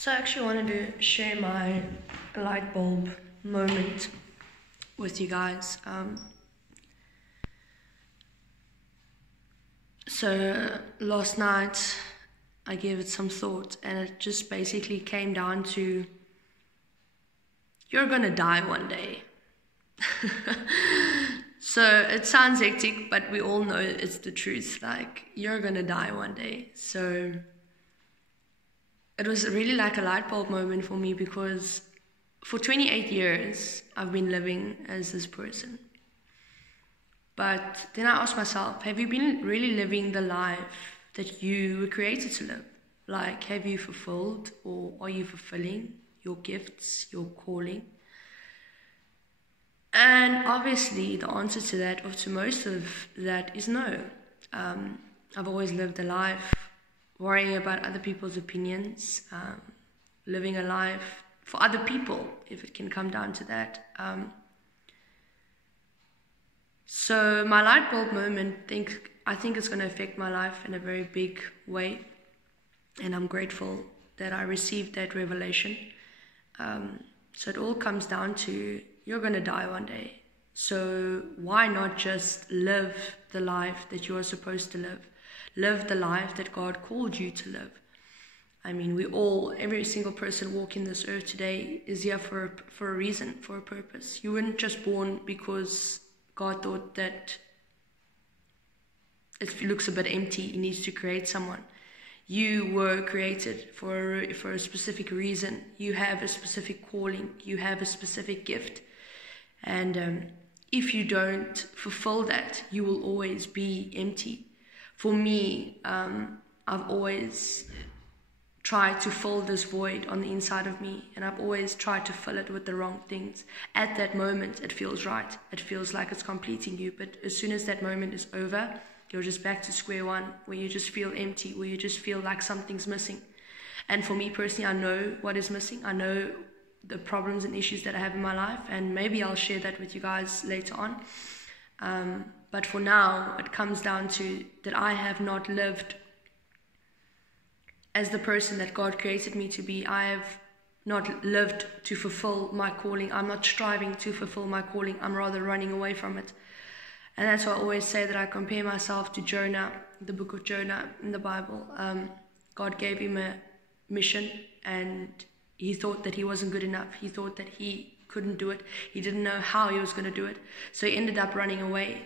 So I actually wanted to share my light bulb moment with you guys. So last night I gave it some thought, and it just basically came down to, you're gonna die one day. So it sounds hectic, but we all know it's the truth. Like, you're gonna die one day. So it was really like a light bulb moment for me, because for 28 years I've been living as this person. But then I asked myself, have you been really living the life that you were created to live? Like, have you fulfilled, or are you fulfilling your gifts, your calling? And obviously the answer to that, or to most of that, is no. I've always lived a life worrying about other people's opinions, living a life for other people, if it can come down to that. So my light bulb moment, I think it's going to affect my life in a very big way, and I'm grateful that I received that revelation. So it all comes down to, you're going to die one day. So why not just live the life that you are supposed to live? Live the life that God called you to live. I mean, every single person walking this earth today is here for a reason, for a purpose. You weren't just born because God thought that it looks a bit empty, He needs to create someone. You were created for a specific reason. You have a specific calling. You have a specific gift. And if you don't fulfill that, you will always be empty. For me, I've always tried to fill this void on the inside of me, and I've always tried to fill it with the wrong things. At that moment, it feels right. It feels like it's completing you. But as soon as that moment is over, you're just back to square one, where you just feel empty, where you just feel like something's missing. And for me personally, I know what is missing. I know the problems and issues that I have in my life, and maybe I'll share that with you guys later on. But for now, it comes down to that I have not lived as the person that God created me to be. I have not lived to fulfill my calling. I'm not striving to fulfill my calling. I'm rather running away from it. And that's why I always say that I compare myself to Jonah, the book of Jonah in the Bible. God gave him a mission, and he thought that he wasn't good enough. He thought that he couldn't do it. He didn't know how he was going to do it. So he ended up running away,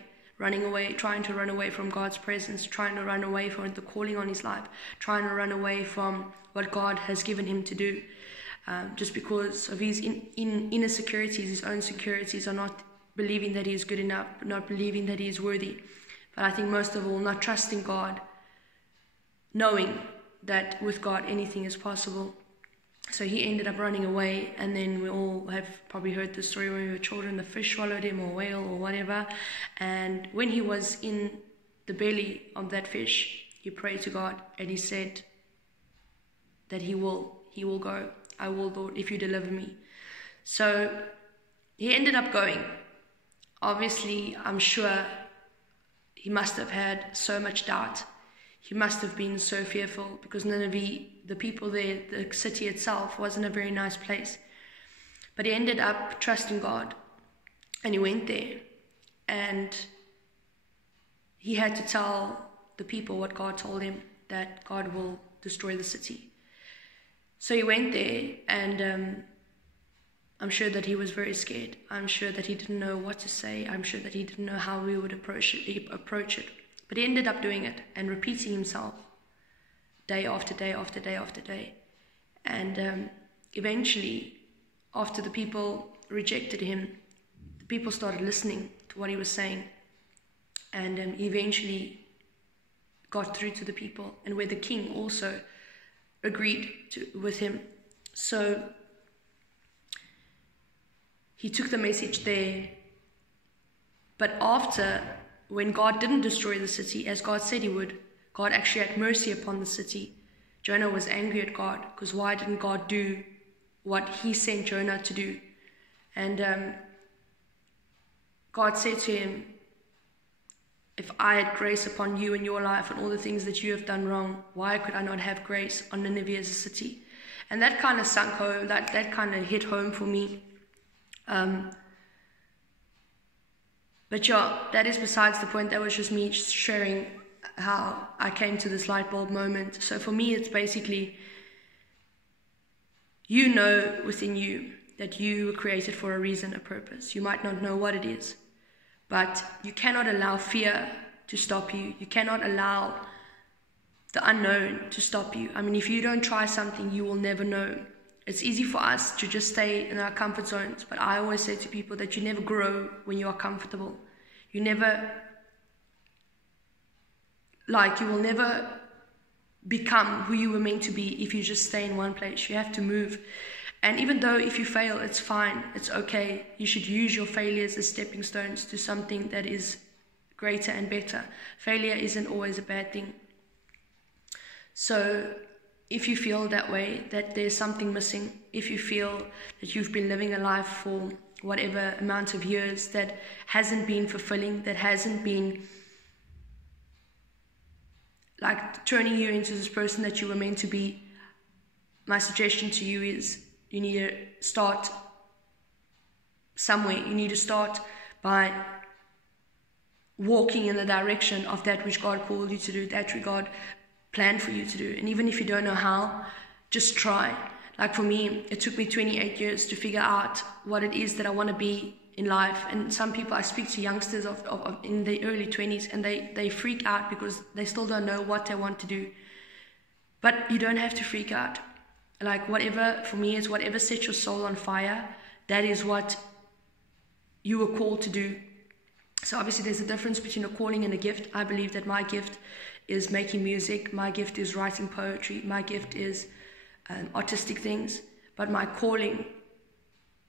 trying to run away from God's presence, trying to run away from the calling on his life, trying to run away from what God has given him to do. Just because of his inner securities, his own securities, are not believing that he is good enough, not believing that he is worthy. But I think most of all, not trusting God, knowing that with God anything is possible. So he ended up running away, and then we all have probably heard the story when we were children, the fish swallowed him, or whale, or whatever. And when he was in the belly of that fish, he prayed to God, and he said that he will go. I will, Lord, if you deliver me. So he ended up going. Obviously, I'm sure he must have had so much doubt. He must have been so fearful, because Nineveh, the people there, the city itself, wasn't a very nice place. But he ended up trusting God, and he went there, and he had to tell the people what God told him, that God will destroy the city. So he went there, and I'm sure that he was very scared. I'm sure that he didn't know what to say. I'm sure that he didn't know how we would approach it. But he ended up doing it and repeating himself day after day after day after day. And eventually, after the people rejected him, the people started listening to what he was saying. And he eventually got through to the people, and where the king also agreed with him. So he took the message there. But after, when God didn't destroy the city, as God said he would, God actually had mercy upon the city. Jonah was angry at God, because why didn't God do what he sent Jonah to do? And God said to him, if I had grace upon you in your life and all the things that you have done wrong, why could I not have grace on Nineveh as a city? And that kind of sunk home, that kind of hit home for me. But yeah, that is besides the point. That was just me sharing how I came to this light bulb moment. So for me, it's basically, you know within you that you were created for a reason, a purpose. You might not know what it is, but you cannot allow fear to stop you. You cannot allow the unknown to stop you. I mean, if you don't try something, you will never know. It's easy for us to just stay in our comfort zones, but I always say to people that you never grow when you are comfortable. You will never become who you were meant to be if you just stay in one place. You have to move. And even though if you fail, it's fine, it's okay. You should use your failures as stepping stones to something that is greater and better. Failure isn't always a bad thing. So if you feel that way, that there's something missing, if you feel that you've been living a life for whatever amount of years that hasn't been fulfilling, that hasn't been like turning you into this person that you were meant to be, my suggestion to you is you need to start somewhere. You need to start by walking in the direction of that which God called you to do, that which God planned for you to do. And even if you don't know how, just try. Like for me, it took me 28 years to figure out what it is that I want to be in life. And some people, I speak to youngsters of in the early 20s, and they freak out because they still don't know what they want to do. But you don't have to freak out. Like whatever, for me, is whatever sets your soul on fire, that is what you were called to do. So obviously there's a difference between a calling and a gift. I believe that my gift is making music, my gift is writing poetry, my gift is artistic things, but my calling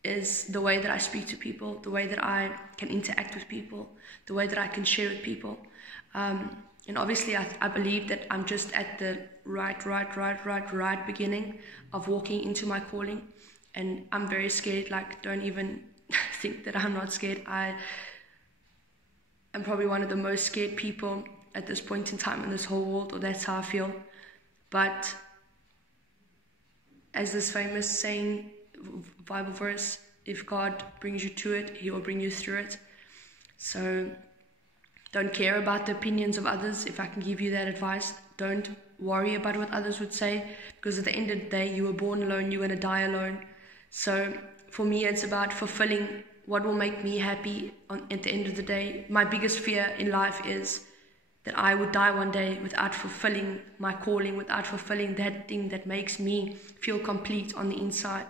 is the way that I speak to people, the way that I can interact with people, the way that I can share with people. And obviously I believe that I'm just at the right beginning of walking into my calling. And I'm very scared. Like, don't even think that I'm not scared. I am probably one of the most scared people at this point in time in this whole world, or that's how I feel. But as this famous saying, Bible verse, if God brings you to it, he will bring you through it. So don't care about the opinions of others. If I can give you that advice, don't worry about what others would say, because at the end of the day, you were born alone, you're going to die alone. So for me, it's about fulfilling what will make me happy at the end of the day. My biggest fear in life is that I would die one day without fulfilling my calling, without fulfilling that thing that makes me feel complete on the inside.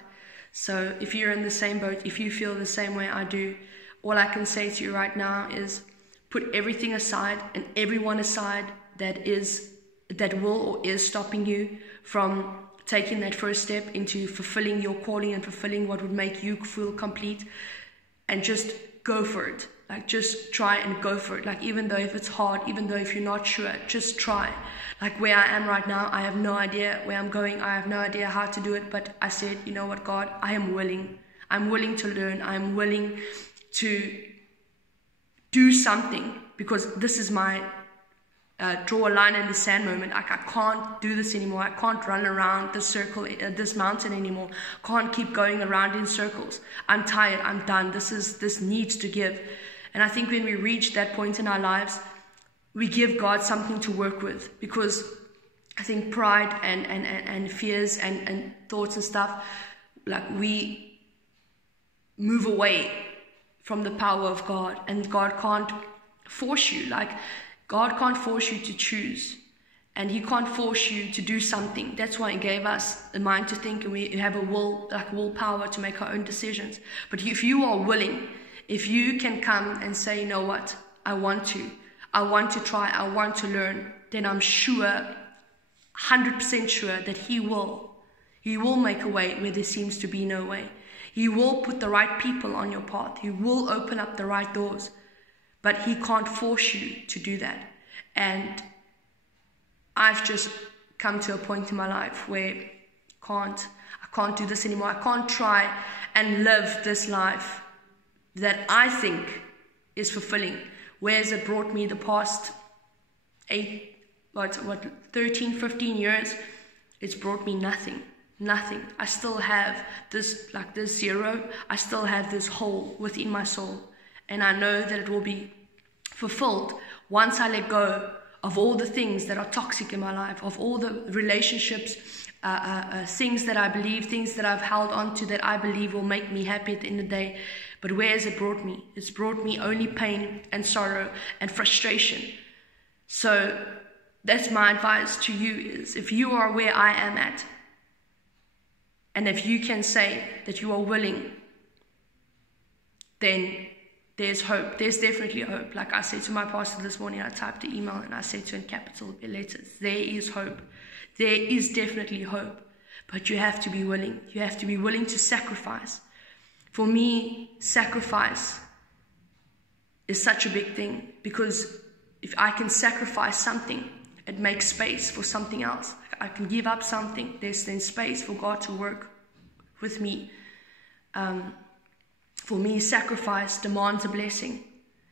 So if you're in the same boat, if you feel the same way I do, all I can say to you right now is put everything aside and everyone aside that will or is stopping you from taking that first step into fulfilling your calling and fulfilling what would make you feel complete, and just go for it. Like, just try and go for it. Like, even though if it's hard, even though if you're not sure, just try. Like where I am right now, I have no idea where I'm going. I have no idea how to do it. But I said, you know what, God, I am willing. I'm willing to learn. I'm willing to do something, because this is my draw a line in the sand moment. Like, I can't do this anymore. I can't run around this circle, this mountain anymore. Can't keep going around in circles. I'm tired. I'm done. This needs to give. And I think when we reach that point in our lives, we give God something to work with, because I think pride and fears and thoughts and stuff, like, we move away from the power of God, and God can't force you. Like, God can't force you to choose, and he can't force you to do something. That's why he gave us the mind to think, and we have a will, like willpower, to make our own decisions. But if you are willing, if you can come and say, you know what, I want to try, I want to learn, then I'm sure, 100% sure, that he will make a way where there seems to be no way. He will put the right people on your path. He will open up the right doors, but he can't force you to do that. And I've just come to a point in my life where I can't do this anymore. I can't try and live this life that I think is fulfilling, whereas it brought me the past 13, 15 years. It's brought me nothing. nothing. I still have this, like this zero, I still have this hole within my soul. And I know that it will be fulfilled once I let go of all the things that are toxic in my life, of all the relationships, things that I believe, things that I've held on to that I believe will make me happy at the end of the day. But where has it brought me? It's brought me only pain and sorrow and frustration. So that's my advice to you, is if you are where I am at, and if you can say that you are willing, then there's hope. There's definitely hope. Like I said to my pastor this morning, I typed the email and I said to him in capital letters, there is hope. There is definitely hope. But you have to be willing. You have to be willing to sacrifice. For me, sacrifice is such a big thing, because if I can sacrifice something, it makes space for something else. I can give up something, there's then space for God to work with me. For me, sacrifice demands a blessing.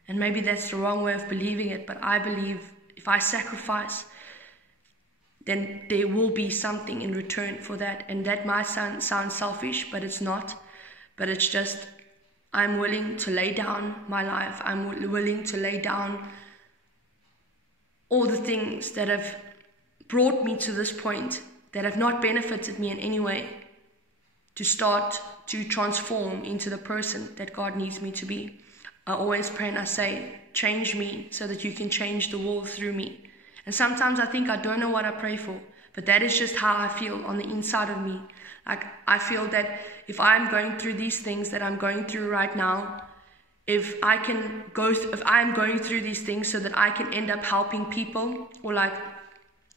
And maybe that's the wrong way of believing it, but I believe if I sacrifice, then there will be something in return for that. And that might sound selfish, but it's not. But it's just, I'm willing to lay down my life. I'm willing to lay down all the things that have brought me to this point, that have not benefited me in any way, to start to transform into the person that God needs me to be. I always pray and I say, change me so that you can change the world through me. And sometimes I think I don't know what I pray for, but that is just how I feel on the inside of me. Like, I feel that if I'm going through these things that I'm going through right now, if I'm going through these things so that I can end up helping people, or like,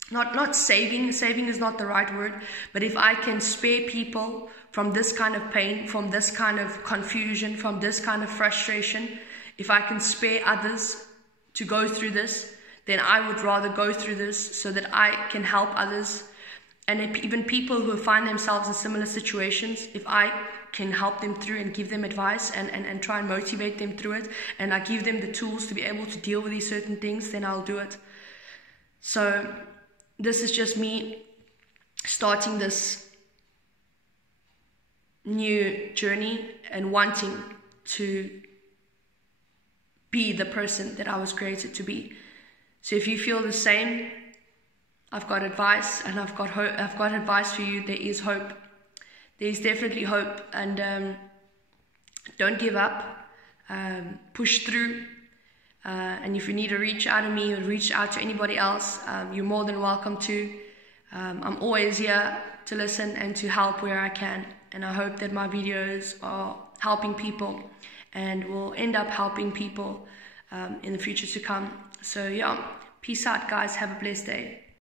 not saving is not the right word, but if I can spare people from this kind of pain, from this kind of confusion, from this kind of frustration, if I can spare others to go through this, then I would rather go through this so that I can help others. And even people who find themselves in similar situations, if I can help them through and give them advice and try and motivate them through it, and I give them the tools to be able to deal with these certain things, then I'll do it. So this is just me starting this new journey and wanting to be the person that I was created to be. So if you feel the same, I've got advice, and I've got hope. I've got advice for you. There is hope. There's definitely hope, and don't give up. Push through. And if you need to reach out to me or reach out to anybody else, you're more than welcome to. I'm always here to listen and to help where I can. And I hope that my videos are helping people and will end up helping people in the future to come. So yeah, peace out, guys. Have a blessed day.